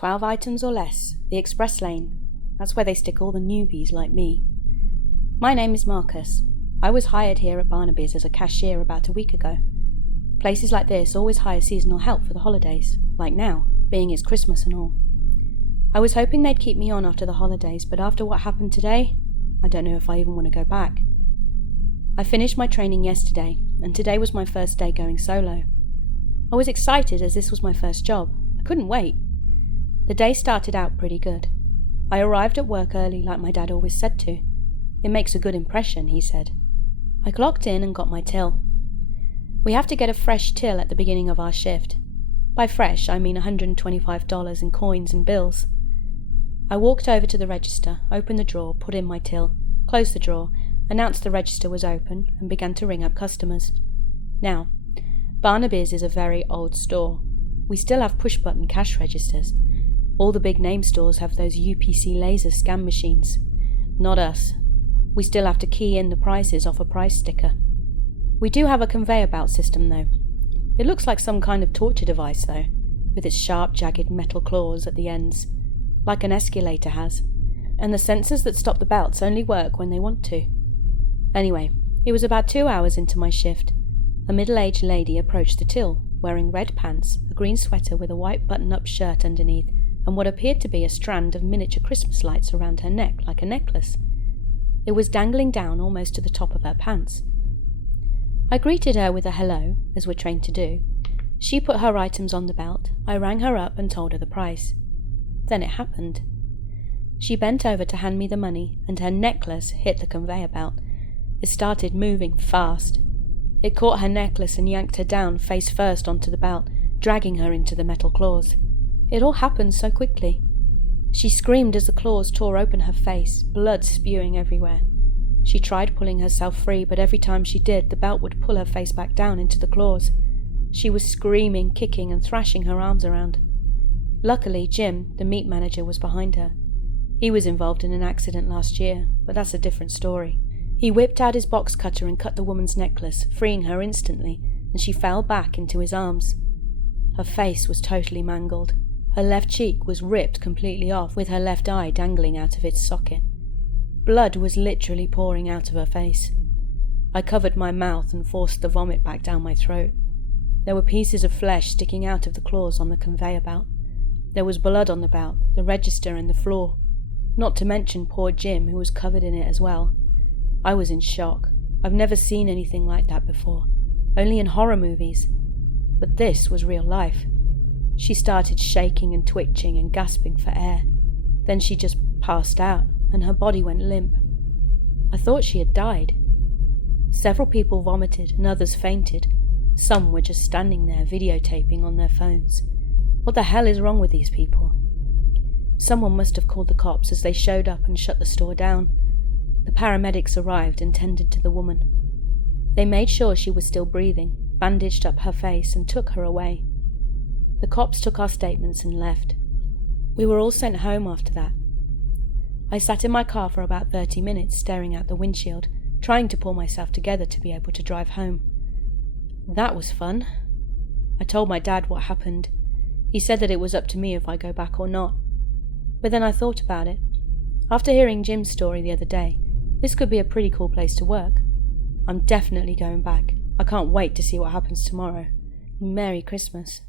12 items or less, the express lane. That's where they stick all the newbies like me. My name is Marcus. I was hired here at Barnaby's as a cashier about a week ago. Places like this always hire seasonal help for the holidays, like now, being it's Christmas and all. I was hoping they'd keep me on after the holidays, but after what happened today, I don't know if I even want to go back. I finished my training yesterday, and today was my first day going solo. I was excited as this was my first job. I couldn't wait. The day started out pretty good. I arrived at work early like my dad always said to. It makes a good impression, he said. I clocked in and got my till. We have to get a fresh till at the beginning of our shift. By fresh, I mean $125 in coins and bills. I walked over to the register, opened the drawer, put in my till, closed the drawer, announced the register was open, and began to ring up customers. Now, Barnaby's is a very old store. We still have push-button cash registers. All the big name stores have those UPC laser scan machines. Not us. We still have to key in the prices off a price sticker. We do have a conveyor belt system, though. It looks like some kind of torture device, though, with its sharp, jagged metal claws at the ends, like an escalator has, and the sensors that stop the belts only work when they want to. Anyway, it was about 2 hours into my shift. A middle-aged lady approached the till, wearing red pants, a green sweater with a white button-up shirt underneath, and what appeared to be a strand of miniature Christmas lights around her neck like a necklace. It was dangling down almost to the top of her pants. I greeted her with a hello, as we're trained to do. She put her items on the belt. I rang her up and told her the price. Then it happened. She bent over to hand me the money, and her necklace hit the conveyor belt. It started moving fast. It caught her necklace and yanked her down face first onto the belt, dragging her into the metal claws. It all happened so quickly. She screamed as the claws tore open her face, blood spewing everywhere. She tried pulling herself free, but every time she did, the belt would pull her face back down into the claws. She was screaming, kicking, and thrashing her arms around. Luckily, Jim, the meat manager, was behind her. He was involved in an accident last year, but that's a different story. He whipped out his box cutter and cut the woman's necklace, freeing her instantly, and she fell back into his arms. Her face was totally mangled. Her left cheek was ripped completely off, with her left eye dangling out of its socket. Blood was literally pouring out of her face. I covered my mouth and forced the vomit back down my throat. There were pieces of flesh sticking out of the claws on the conveyor belt. There was blood on the belt, the register, and the floor. Not to mention poor Jim, who was covered in it as well. I was in shock. I've never seen anything like that before, only in horror movies. But this was real life. She started shaking and twitching and gasping for air. Then she just passed out, and her body went limp. I thought she had died. Several people vomited and others fainted. Some were just standing there videotaping on their phones. What the hell is wrong with these people? Someone must have called the cops as they showed up and shut the store down. The paramedics arrived and tended to the woman. They made sure she was still breathing, bandaged up her face, and took her away. The cops took our statements and left. We were all sent home after that. I sat in my car for about 30 minutes staring out the windshield, trying to pull myself together to be able to drive home. That was fun. I told my dad what happened. He said that it was up to me if I go back or not. But then I thought about it. After hearing Jim's story the other day, this could be a pretty cool place to work. I'm definitely going back. I can't wait to see what happens tomorrow. Merry Christmas.